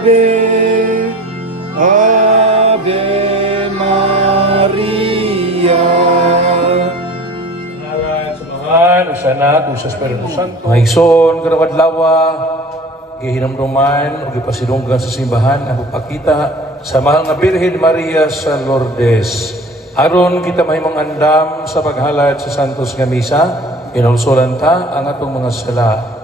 Ave, Ave Maria. Samahan, usanak, usas Espiritu Santo. Mga igsoon, karawad lawa, gihinamduman, o gipasidunggan sa simbahan, ang pagpakita sa mahal na Birhen Maria sa Lourdes. Aron kita mahimong andam sa paghalad sa Santos nga Misa, inulsulan ta ang atong mga sala.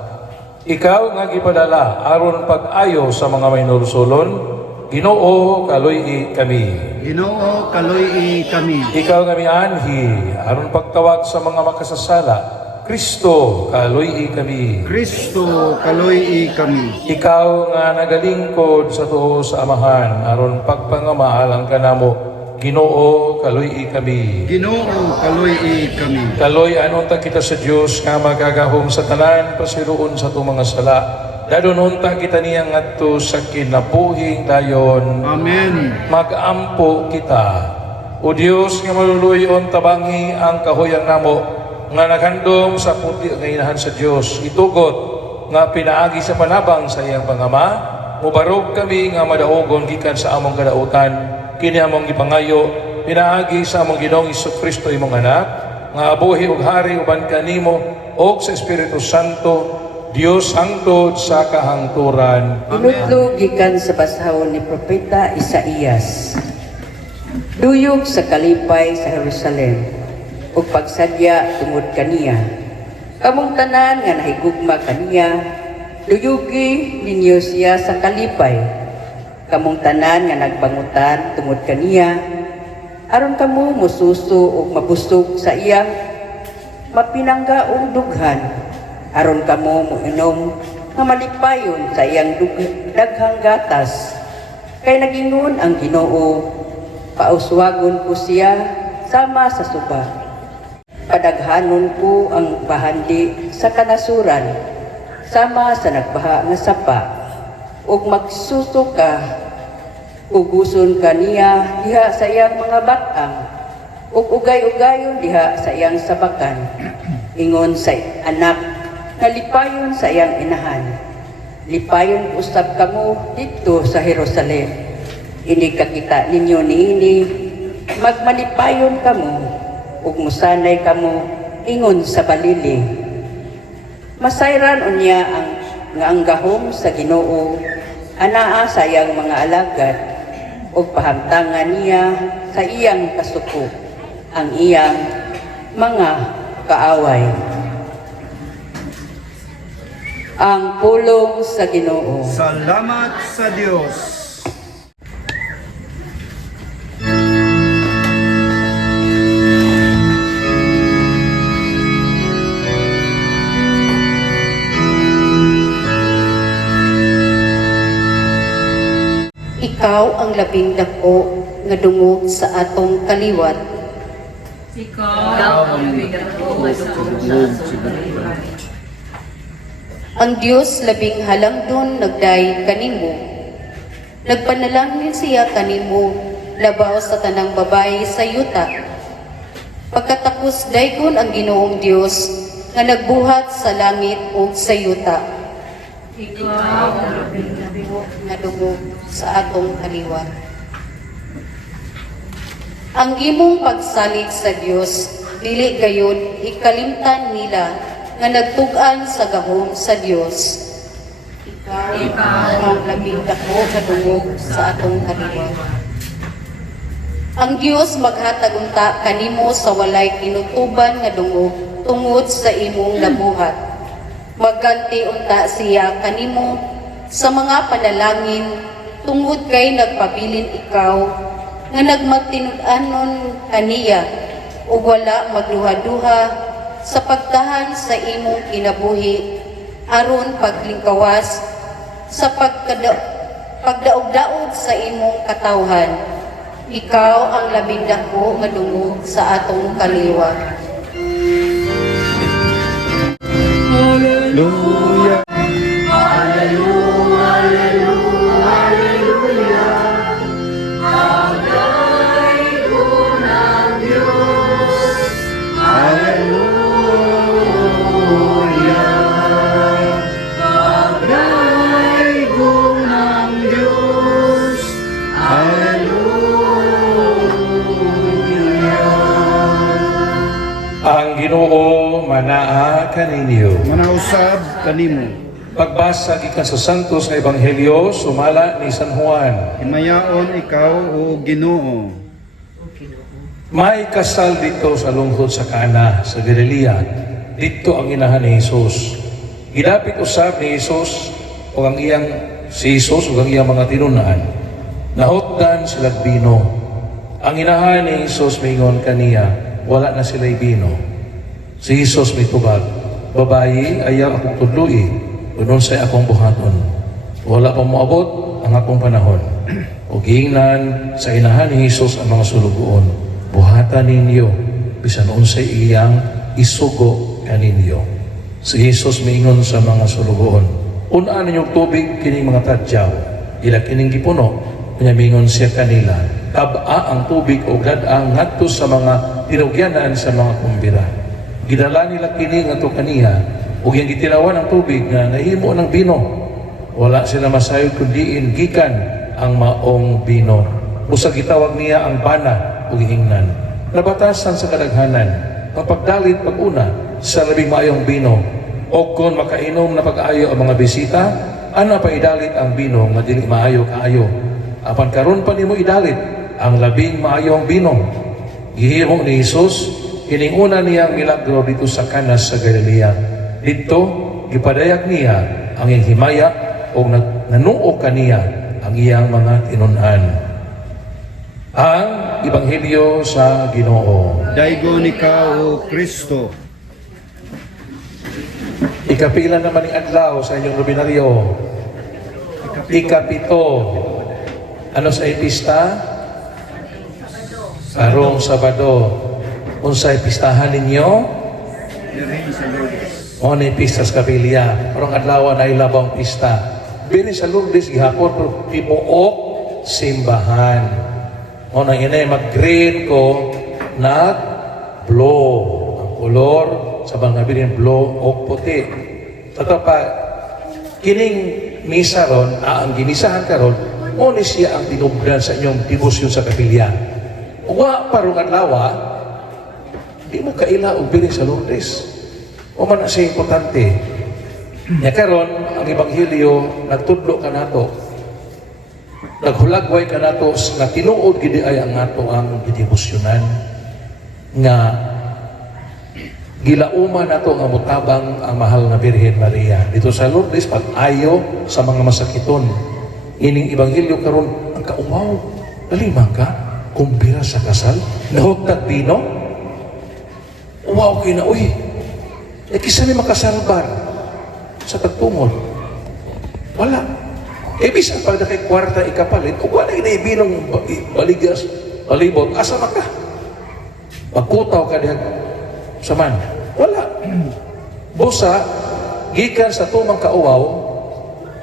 Ikaw nga gipadala, aron pag-ayo sa mga may nulsulon, Ginoo kaluy kami. Ginoo kaluy kami. Ikaw nga mianhi, aron pagtawag sa mga makasasala, Kristo kaluy kami. Kristo kaluy kami. Ikaw nga nagalingkod sa tuho sa Amahan, aron pagpangamaal ang kanamo, Ginoo kaluy kami. Ginoo kaluy kami. Kaloy anunta kita sa Dios nga magagahom sa tanan pasiruon sa itong mga sala. Dadununta kita niyang ngadto sa kinabuhing dayon. Amen. Magampo kita. O Dios nga maluluyon tabangi ang kahuyang namo nga naghandom sa puti nga inahan sa Dios. Itugot nga pinaagi sa panabang sa iyang pangama. Mubarog kami nga madaogon gikan sa among kadautan. Kini among gipangayo pinaagi sa among Ginoong Jesucristo imong anak nga abuhi ug hari uban kanimo og sa Espiritu Santo Dios hangtod sa kahangturan. Inutlo gikan sa basahon ni Propeta Isaías. Duyog sa kalipay sa Jerusalem, ug pagsadya tungod kaniya. Kamong tanan nga nahigugma kaniya, duyugi ninyo siya sa kalipay. Kamong tanan nga nagbangutan tungod kaniya, aron kamo mususo ug mabusog sa iya, mapinangga og dughan. Aron kamo moinom nga malipayon sa iyang daghang gatas. Kay nagingon ang Ginoo, pauswagon ko siya sama sa suba. Padaghanon ko ang bahandi sa kanasuran, sama sa nagbaha nga sapa. Ug magsuso ka, uguson ka niya diha sa iyang mga batang, ug ugay-ugayon diha sa iyang sabakan. Ingon sa anak, nalipayon sa iyang inahan. Lipayon usab kamo dito sa Jerusalem. Ini kakita ninyo niini, magmalipayon kamo, ug musanay kamo ingon sa balili. Masayran unya ang gahom sa Ginoo, anaa sa iyang mga alagad, ug pahamtangan niya sa iyang kasuko, ang iyang mga kaaway. Ang pulong sa Ginoo. Salamat sa Dios. Ikaw ang labing dako nga dungog sa atong kaliwat. Ikaw ang bigako sa kaliwat. Ang Dios labing halangdon nagday kanimo. Nagpanalangin siya kanimo labaw sa tanang babae sa yuta. Pagkatapos daykon ang Ginoong Dios nga nagbuhat sa langit ug sa yuta. Ikaw ang labing dako Nga dungog sa atong kaliwat. Ang imong pagsalig sa Dios dili gayud ikalimtan nila nga nagtug-an sa gahom sa Dios. Ikaw ang labing dako nga dungog sa atong kaliwat. Ang Dios maghatag unta kanimo sa walay kinutuban nga dungog tungod sa imong nabuhat. Magganti unta siya kanimo sa mga panalangin tungod kay nagpabilin ikaw nga nagmatinud-anon kaniya ug wala magduha-duha sa pagtahan sa imong kinabuhi aron paglingkawas sa pagdaog-daog sa imong katawhan. Ikaw ang labing dako nga dungog sa atong kaliwat. Hallelujah. Pagdaig ng Diyos. ninyo. Manausab kanimo. Pagbasa gikan sa Santos nga Ebanghelyo sumala ni San Juan. Himayaon ikaw o Ginoo. May kasal dito sa lungsod sa Cana sa Galilea. Dito ang inahan ni Jesus. Gidapit usab ni Jesus o ang iyang si Jesus o ang iyang mga tinunan. Nahutdan sila bino. Ang inahan ni Jesus mingon kaniya, wala na sila'y bino. Si Jesus may tubag, babayi, ayaw akong tudlui, unon sa'y akong buhaton. Wala pa moabot ang akong panahon. O giingnan sa inahan ni Jesus ang mga sulugoon, buhatan ninyo, bisan unsay iyang isugo kaninyo. Si Jesus miingon sa mga sulugoon, unaan ninyong tubig kining mga tadyaw, ila kining gipuno, mingon siya kanila, taba ang tubig o gad-ang ngadto sa mga tinugyanan sa mga kumbira. Gidala nila kini ngadto kaniya ug yang gitilawan ang tubig nga nahimo ng bino. Wala sila masayod kundiin gikan ang maong bino. Busa gitawag niya ang bana ug hingnan. Nabatasan sa kadaghanan ang pagdalit pag-una sa labing maayong bino. O kung makainom na pag-ayo ang mga bisita, ana pa idalit ang bino nga dili maayo kaayo. Apan karon pa nimo idalit ang labing maayong bino. Gihimo ni Jesus kining una niyang milagro dito sa Cana sa Galilea. Dito gipadayag niya ang iyang himaya o nanuo kaniya ang iyang mga tinunan. Ang Ebanghelyo sa Ginoo. Daigon ikaw o Kristo. Ikapila naman ni adlaw sa inyong lubinaryo. Ikapito. Ano sa pista? Karong Sabado. Unsay pistahan ninyo? O ni pista sa kapilya. Karong adlaw na ilabang pista. Bini sa Lourdes gihapon pero tibuok simbahan. O nang inay mag-green ko nag-blow. Ang kolor sa mga bilin blow o puti. Totoo kining misa ron, ang gimisahan karon, o ni siya ang tinubdan sa inyong debosyon sa kapilya. Wa parong adlawa, di mo kaila og bili sa Lourdes. O man na siya importante. Nya karon ang Ebanghelyo nagtudlo ka nato. Naghulagway ka nato nga tinuod gid ay ang nato ang gidebosyonan nga gilauma nato nga mutabang ang mahal na Birhen Maria. Dito sa Lourdes pag-ayo sa mga masakiton. Ining Ebanghelyo karon ang kaumaw. Nalimang ka? Kumbira sa kasal? Nahugtag bino? Wow, kina, uy! Eh, kisa may makasalbar sa tagtungod. Wala. Eh, bisan pag na kay kwarta ikapalit, o wala inaibinong baligas, balibot, asa ka? Magkutaw ka diyan sa man. Wala. Busa, gikan sa tumang kauaw,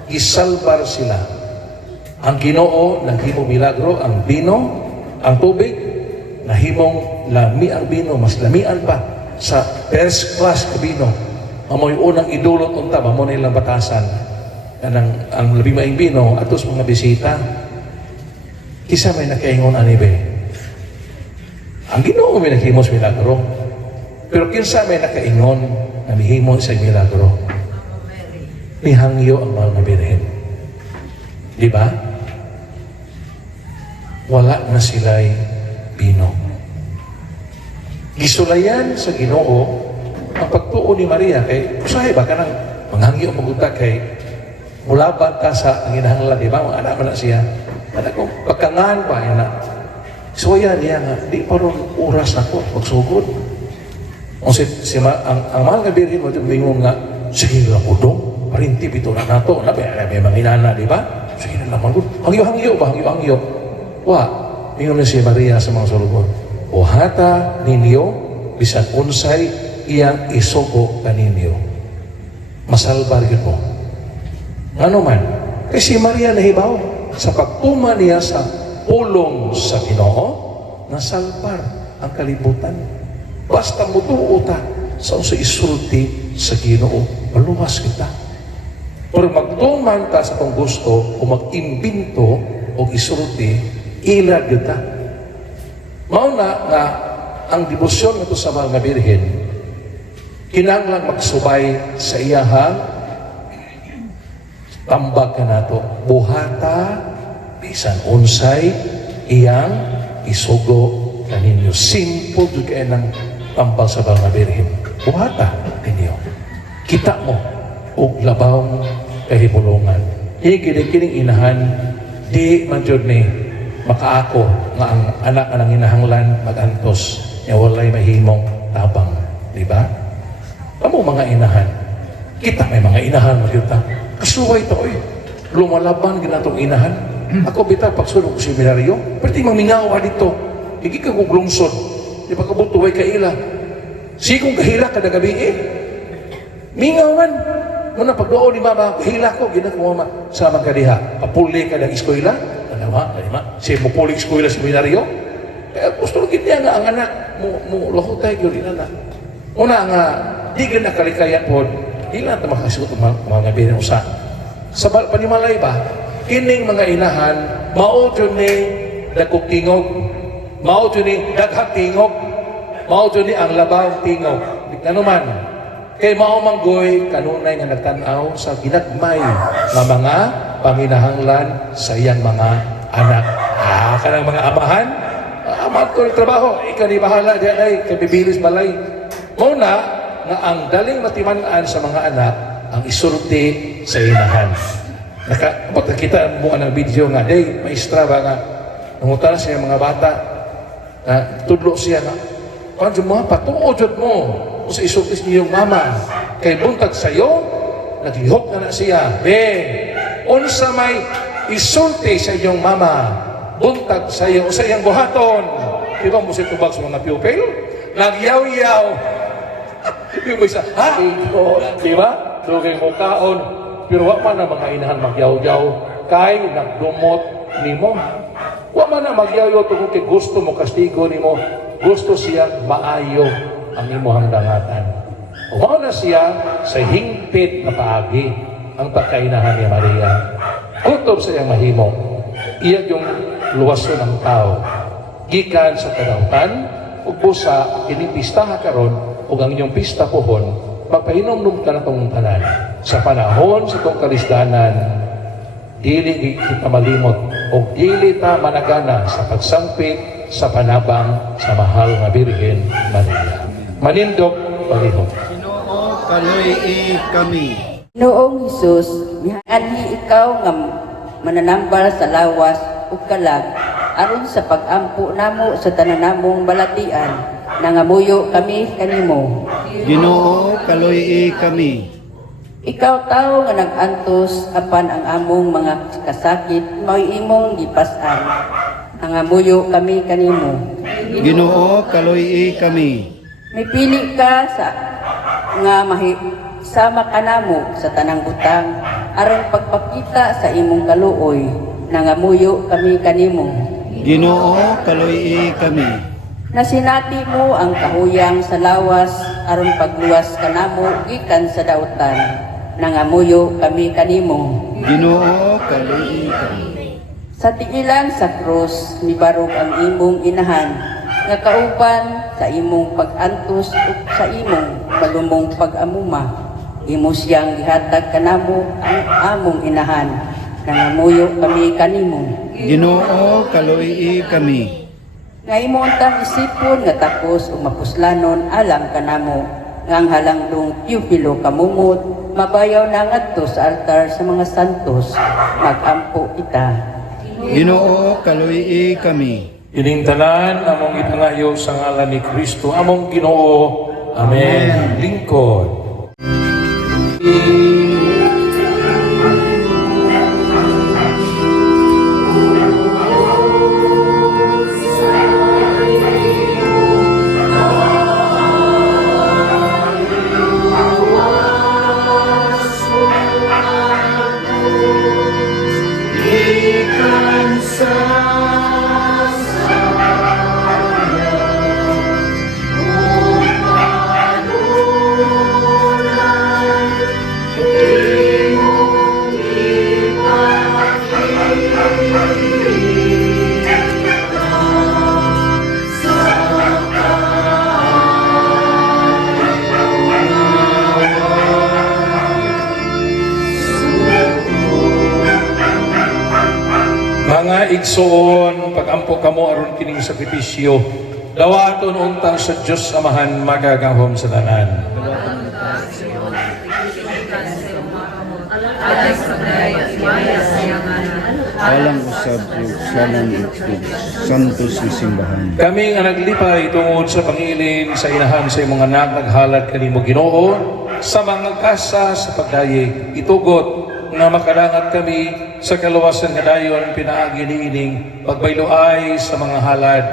gisalbar sila. Ang Ginoo naghimong milagro, ang bino, ang tubig, nahimong lami ang bino, mas lamian pa sa first class na bino. Amoy unang idulot unta, mamo nilang batasan. Ang labi maing bino, atos mga bisita, kisa may nakaingon anibe. Ang Ginoo may naghimos milagro. Pero kinsa may nakaingon na mihimon sa milagro. Nihangyo ang mahal na Birhen. Di ba? Wala na sila'y bino. Gisulayan sa Ginoo ang pagtuo ni Maria kay usahay ba ka nang manghangyo ang magutak kay mulaban ka sa ang inahanglan, di ba? Mga anak man na siya. Anak ko, pagkangan pa yan na. So yan niya nga, di pa rin oras ako magsugod. Ang mahal na Birhen mo, bingung nga, sige lang po dong, parinti bito na nato, may mga inana, di ba? Sige na naman, hangyo-hangyo ba? Hangyo-hangyo. Wa, bingung na si Maria sa mga sulugon. O hata ninyo, bisan unsay iyang isugo kaninyo. Masalbar yun mo. Ano man, kasi si Maria nahibaw sa pagtuma niya sa pulong sa Ginoo, nasalbar ang kalibutan. Basta mutuo ta sa usa isulti sa Ginoo, maluwas kita. Pero magtuman ta sa tong gusto o mag-imbinto o isulti, ilad kita. Mauna nga ang debosyon nito sa mga Birhen, kinahanglan magsubay sa iyahang tambag ka nato. Buhata, bisan unsay, iyang isugo kaninyo. Simple jud kay ng tambag sa mga birhen. Buhata ninyo. Kita mo og labawng kahibulungan. Kining inahan, di man jud ni makaako nga ang anak anang inahanglan magantos nga walay mahimong tabang, di ba? Kamo mga inahan, kita may mga inahan magyuta. Kasuway to oy. Lumalaban ginatong inahan. Ako bitaw pagsulong ko seminaryo, perti mamingawa dito. Igi ka kog lungsod. Di ba kabutuway ka ila? Sigong kahila kada gabi mingawan. Muna pagdoon ni mama, kahila ko, ginat mo mama, sama ka diha. Papuli ka ng eskwela. Ano ba? Siya mo puli eskwela seminaryo. Kaya gusto rin niya nga ang anak mo lahutay yun inana. Una nga, di ka nakalikayan po, ilan na makasuot mga bilang usa. Sa panimalay ba, kining mga inahan, maudyo ni dagkog tingog, maudyo ni daghang tingog, maudyo ni ang labaw tingog. Ano man, kay maumanggoy kanunay nga nagtanaw sa ginagmay nga mga panginahanglan sa iyang mga anak. Kanang mga amahan, amat ko ng trabaho, ikaw ni bahala diyan ay kabibilis balay. Muna, nga ang daling matimanaan sa mga anak, ang isulti sa inahan. Nakita mo ang video nga, day, maestra ba nga, nangutan siya mga bata, tudlo siya nga, paano mo pa, tuodjot mo, sa isulti sa iyong mama, kay buntag sa'yo, naglihok na siya, unsa may isulti sa iyong mama, buntag sa'yo, sa iyang buhaton, di ba mo siya tubag sa mga pupil? Nagyaw-yaw. Yung isa, ha? Di ba? Dugay mo kaon. Pero wak man na mga inahan magyaw-yaw, kay nagdumot ni mo. Wak man na magyaw-yaw tungkol kay gusto mo, kastigo ni mo. Gusto siya maayo ang imo hangdangatan. Umaw na siya sa hingpit na paagi ang pagkainahan ni Maria. Kutob sa iyang mahimo. Iyan yung luwaso ng tao. Gikan sa kadautan, ug busa kining pistaha karon ug ang inyong pista pohon, magpahinom-nom ka na itong tanan. Sa panahon sa itong kalisdanan, dili kita malimot o dili ta managana sa pagsangpit sa panabang sa mahal nga Birhen Maria. Manindog, palihog. Ginoo, kaluy kami. Noong Hesus, mihanhi ikaw nga mananambal sa lawas ug kalag aron sa pag-ampo namo sa tanan namong balatian, nangamuyo kami kanimo. Ginoo, kaluy kami. Ikaw tao nga nag-antos apan ang among mga kasakit mao'y imong gipas-an. Nangamuyo kami kanimo. Ginoo, kaluy kami. Mipili ka nga sama ka namo sa tanang butang aron pagpakita sa imong kaluoy. Nangamuyo kami kanimo. Ginoo, kaluy kami. Nasinati mo ang kahuyang sa lawas aron pagluwas kanamo gikan sa dautan. Nangamuyo kami kanimo. Ginoo, kaluy kami. Sa tiilan sa krus mibarog ang imong inahan nga kauban sa imong pag-antos ug sa imong malumong pag-amuma. Imo siyang gihatag kanamo ang among inahan. Nangamuyo kami kanimo. Ginoo, kaluy kami. Nga imo untang isipon nga tapos ug mapuslanon alang kanamo nga ang halangdong Teofilo kamumot mabayaw na ngadto sa altar sa mga santos magampo kita. Ginoo, kaluy kami. Ining tanan among ipangayo sa ngalan ni Kristo among Ginoo. Amen. Lingkod. igsoon pagampo kamo aron kining sakripisyo. Dawaton untang sa Dios Amahan magagahom sa tanan. Alas sa daya, imaya sa yanganan. Alang usab ug salang ug santos nga simbahan. Kami nga naglipay tungod sa pangilin sa inahan sa imong anak naghalad kanimo Ginoo sa mga kasa sa pagdayeg itugot nga makadangat kami sa kaluwasan nga dayon pinaagi niining pagbayloay sa mga halad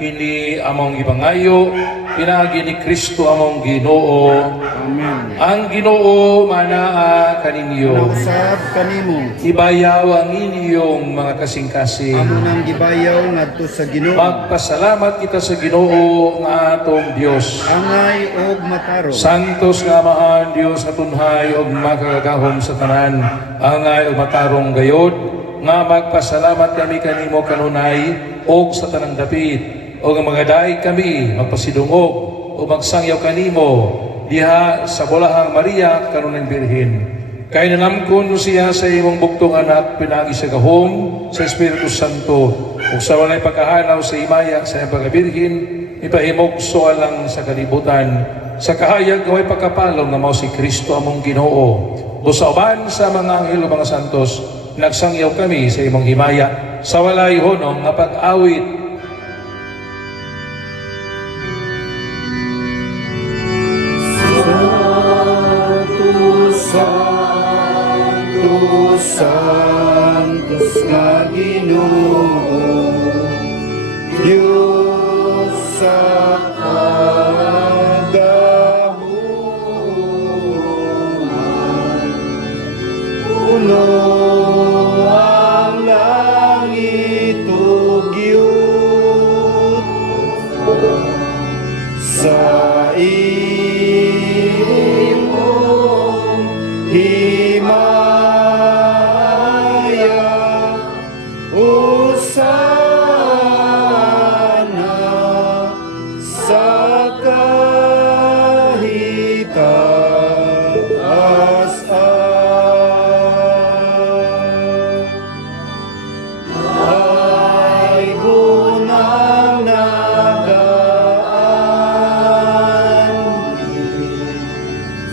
ini among ibangayo pinaagi ni Kristo among Ginoo. Amen. Ang Ginoo manaa kaninyo. Nausab kanimo. Ibayaw ang inyong mga kasing-kasing. Amo nang gibayaw ngadto sa Ginoo. Magpasalamat kita sa Ginoo nga atong Dios. Angay og matarong. Santos nga Amahan Dios nga tunhay og magagahom sa tanan. Angay og matarong gayod nga magpasalamat kami kanimo kanunay og sa tanang dapit. O nga magaday kami magpasidungog o magsangyaw kanimo diha sa bolahang Maria kanunay Birhen. Kay nanamkon siya sa imong buktong anak pinagi sa gahom sa Espiritu Santo ug sa walay pagkahanaw sa himaya sa iyang pagkabirhen ipahimugso alang sa kalibutan sa kahayag nga way pagkapalong nga mao si Kristo among Ginoo. Busauban sa mga anghel o mga santos nagsangyaw kami sa imong himaya sa walay honong nga pag-awit. Santos nga Ginoo, Diyos sa kadahuman, puno ang langit ug yut, sa imong himaya. Hosana sa kahitaas-an. Ay bunang nagaan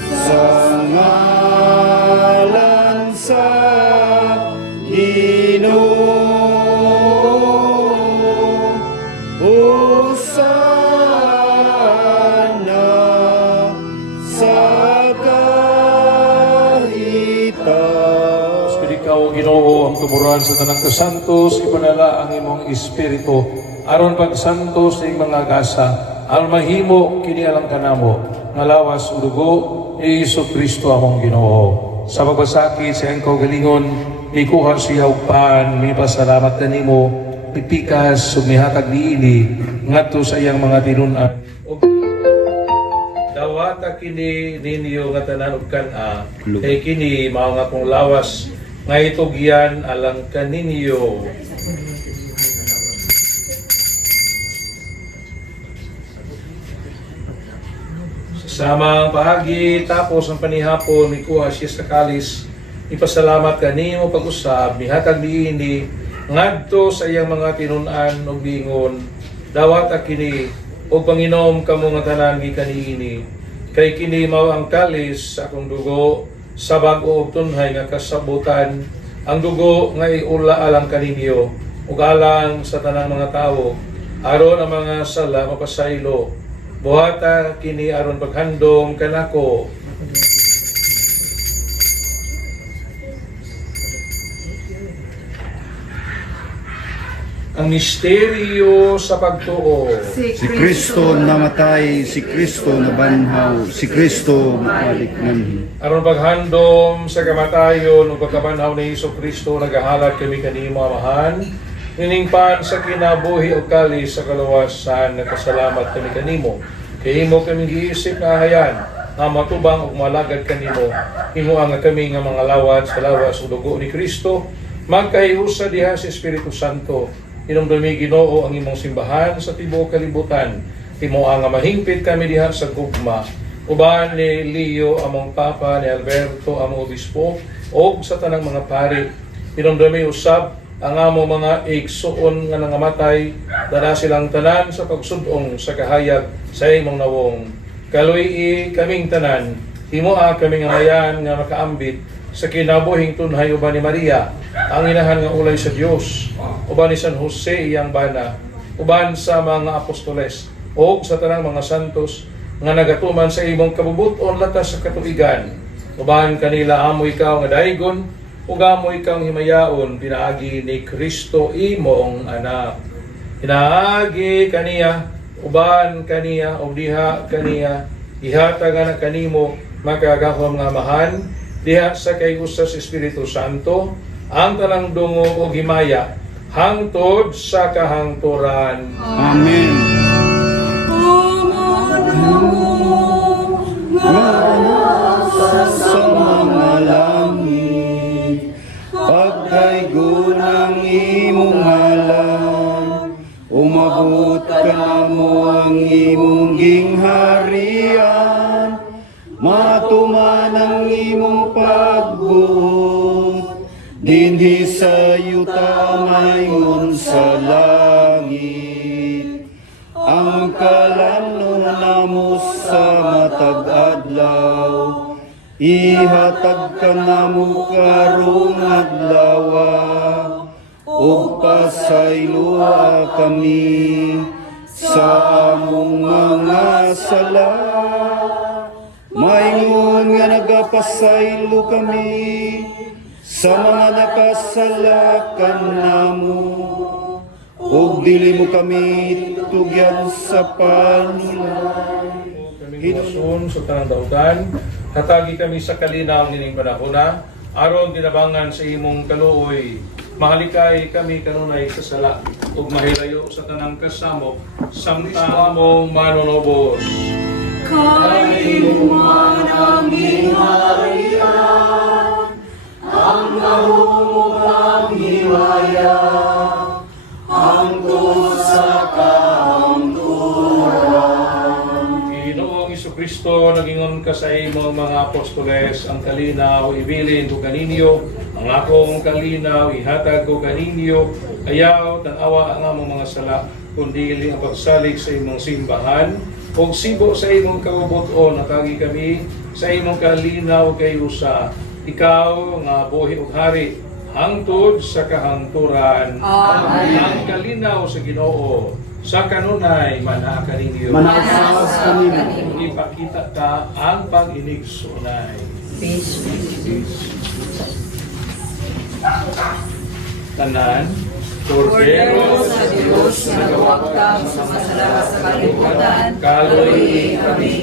sa ngalan sa Ginoo. Hosana sa kahitaas. Ikaw, Ginoo, ang tumuran sa tanang kasantos, ipanala ang imong espiritu aron pagsantos ing mga gasa, aron mahimo kini alang kanamo, nga lawas ug dugo ni Kristo among Ginoo. Sa pagbasakit sa iyang kaugalingon, ikuha siya og paan, may pasalamat na nimo, pipikas ug mihatag niini ngadto sa iyang mga tinunan. Ug dawata kini ninyo nga tanan ug kana, kay kini mao nga pong lawas nga itugyan alang kaninyo. Samang pahagi tapos ang panihapon ikuha siya sa kalis ipasalamat kanimo pag-usab mihatag niini ngadto sa iyang mga tinunan ug bingon dawata kini ug panginom kamo nga tanan gikanini kay kini mao ang kalis sa akong dugo sa bag-o ug tunhay nga kasabutan ang dugo nga iula alang kaninyo ug alang sa tanang mga tawo aron ang mga sala mapasaylo. Buhata kini aron paghandom kanako. Ang misteryo sa pagtuo. Si Kristo namatay, si Kristo nabanhaw, si Kristo mabalik nanhi. Aron paghandom sa kamatayon ug pagkabanhaw ni Kristo nagahalad kami kanimo Amahan. Niningpan sa kinabuhi o kalis sa kaluwasan nagpasalamat kami kanimo. Kay imo kami giisip na hayan nga matubang ug malagad kanimo. Himuang nga kami nga mga lawat sa lawas ug dugo ni Kristo magkahiusa diha sa Espiritu Santo. Hinumdumi Ginoo ang imong simbahan sa tibuok kalibutan. Himuang nga mahingpit kami diha sa gugma. Uban ni Leo among Papa, ni Alberto among Obispo ug sa tanang mga pari. Hinumdumi usab ang amo mga igsuon nga nangamatay, dala silang tanan sa pagsudong sa kahayag sa imong nawong. Kaluy kaming tanan, himoa kaming amayan nga makaambit sa kinabuhing tunhay uban ni Maria, ang inahan nga ulay sa Dios, uban ni San Jose iyang bana, uban sa mga apostoles, o sa tanang mga santos nga nagatuman sa imong kabubuton latas sa katuigan. Uban kanila amo ikaw nga daigon, ug amo ikaw himayaon pinaagi ni Kristo imong anak. Pinaagi kaniya, uban kaniya, ug diha kaniya, ihatag na kanimo makagahom nga amahan, diha sa kay usas Espiritu Santo, ang tanang dungo ug himaya hangtod sa kahangturan. Amen. Sa mga langit, pagkaigunang imong ngalan, umabot ka na mo ang imong gingharian, matuman ang imong pagbuot, dinhi sa yuta mayon sa langit. Ang kalanon namo sa matag adlaw, ihatag ka namo karong adlawa, ug pasayloa kami sa among mga sala. Maingon nga nagapasaylo kami sa mga nakasalakan namo, ug dili mo kami tugyan sa panulay. Hinusun sa tanang dautan, hatagi kami sa kalinaw nining panahona, aron ginabangan sa imong kaluoy. Mahalikay kami kanunay sa sala, ug mahilayo sa tanang kasamo, samta among manunobos. Kainuman ang hinarian, ang nahumog ang hiwaya, hangtod sa kahangturan. Ginoong Kristo, nagingon ka sa imong mga apostoles, ang kalinaw ibilin ko kaninyo, ang akong kalinaw ihatag ko kaninyo, ayaw tanawa ang among mga sala, kundi ang pagsalig sa imong simbahan, ug sibo sa imong kabubuton, natagi kami sa imong kalinaw kay usa, ikaw nga buhi ug hari, hangtod sa kahangturan. Amen. Ang kalinaw sa Ginoo, sa kanunay mana kaninyo. Manasawas kanimo. Ipakita ta ang pag-inigsunay. Tanan, Cordero Sa Diyos na nagawagtang sa masala sa kalibutan, kaloy kami.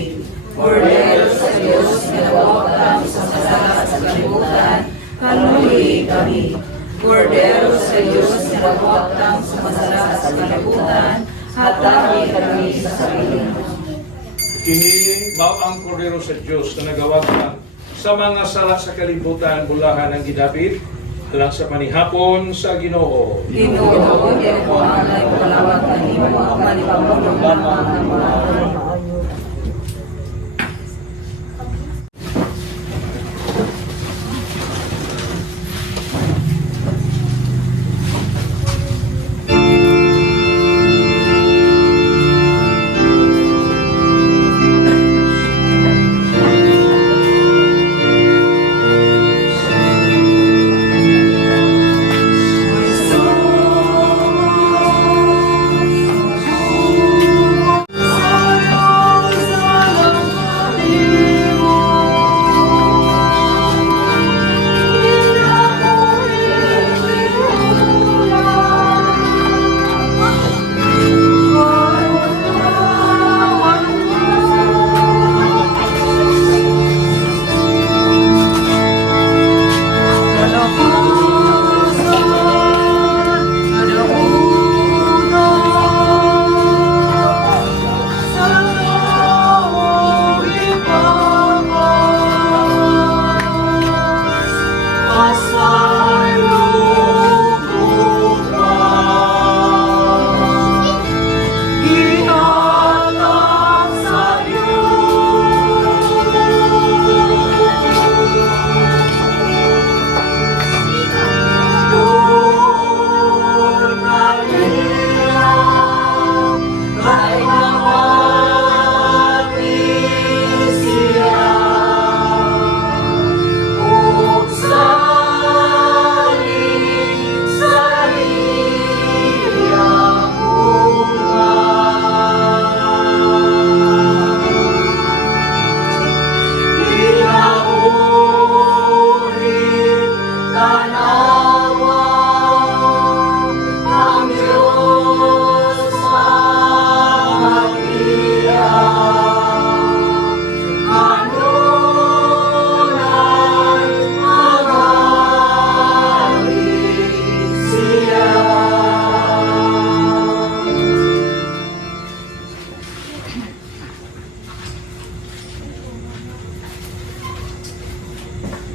Cordero sa Diyos na nagawagtang sa masala sa kalibutan, kaluhi kami. Cordero sa Diyos na nagawagtang sa masala sa kalibutan, hatagi kami sa sarili. Kini bao ang Cordero sa Diyos na nagawagtang sa mga sala sa kalibutan, bulahan ang gidapit, alang sa panihapon sa Ginoo. Ginoo, di ako ang alay palawag kanimo, ang manipagpagpagpag ng mga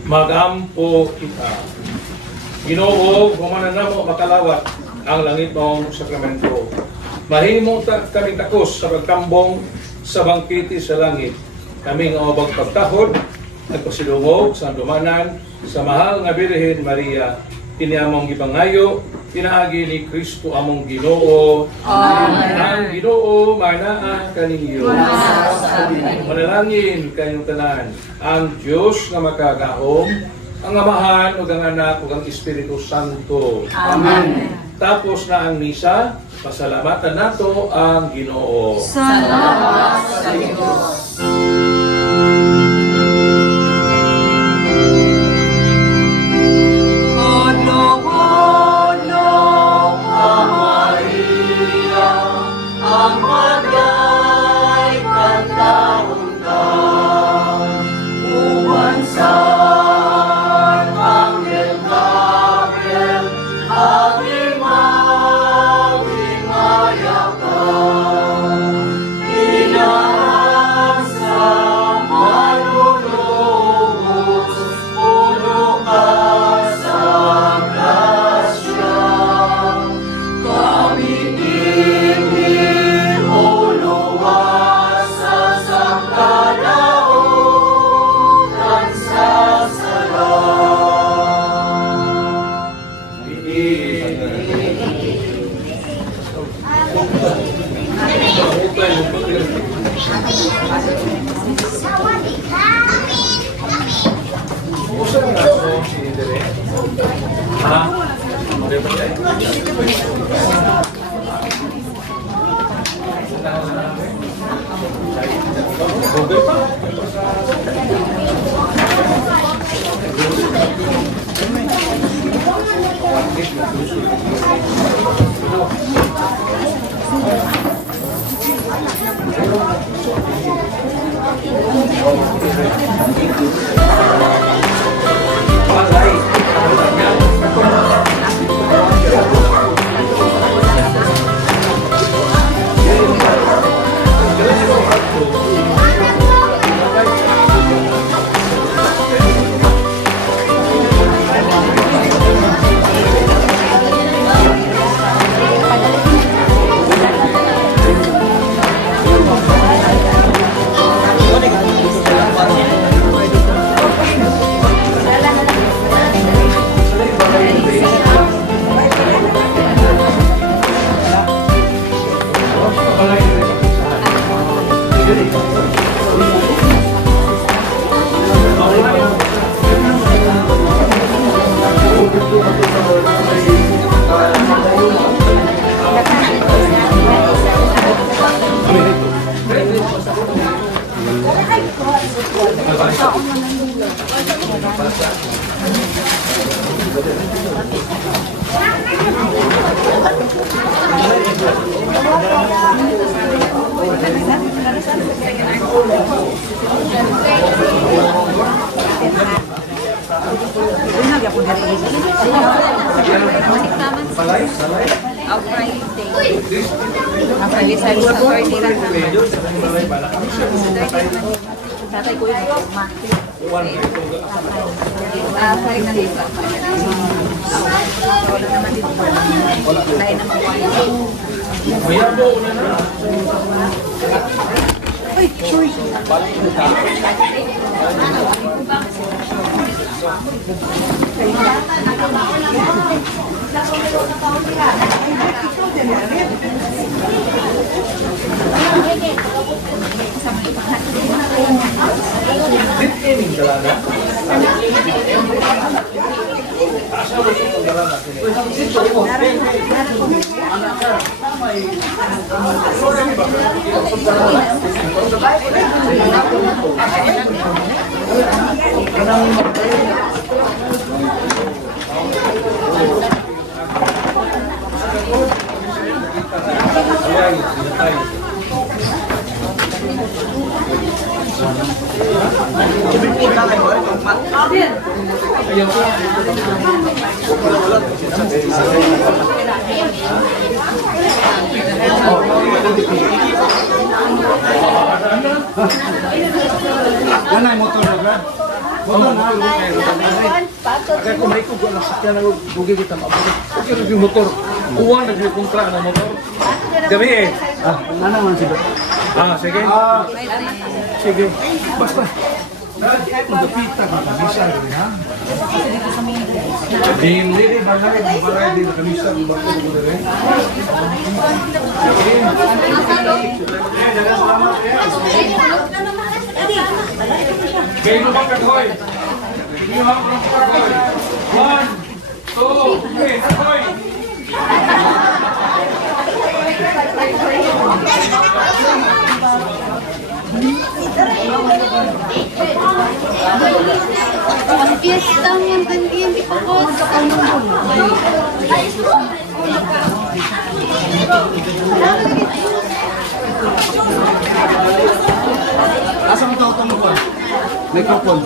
Magampo kita. Ginoo, humanan na mo makalawat ang langit mong sakramento. Mahimo kami takos sa pagtambong sa bangkiti sa langit. Kami nga obag pagtahod, nagpasilungog sa dumanan sa mahal nga Birhen Maria, kini among gibangayo, pinaagi ni Kristo among Ginoo. Amen. Ang Ginoo manaa kaninyo. Manalangin kayong tanan. Ang Diyos na makagahom, ang Amahan ug ang Anak ug ang Espiritu Santo. Amen. Tapos na ang misa, pasalamatan nato ang Ginoo. Salamat sa Diyos. Tatay ko yung sorry na dito. Wala naman dito. Lain naman ko. Ay, sorry. Nanay motor na ba? Agad ko may kugo na sakyan na bugi kita mabuti. Pero yung motor, uwan na yung kontra ng motor. Gabi eh. Nanaman sila. Sige. Sige. Basta. Magpita ka kabisa rin ha. Hindi rin balay din kabisa ng bato rin. Kayo na ba kagoy? Kayo na ba kagoy? 1, 2, 3, kagoy! Fiesta yang gandian di pokok sa Asa mo tao mo ba? Microphone.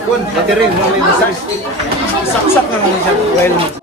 Kun, patiring mo may massage. Saksak na lang siya. Well,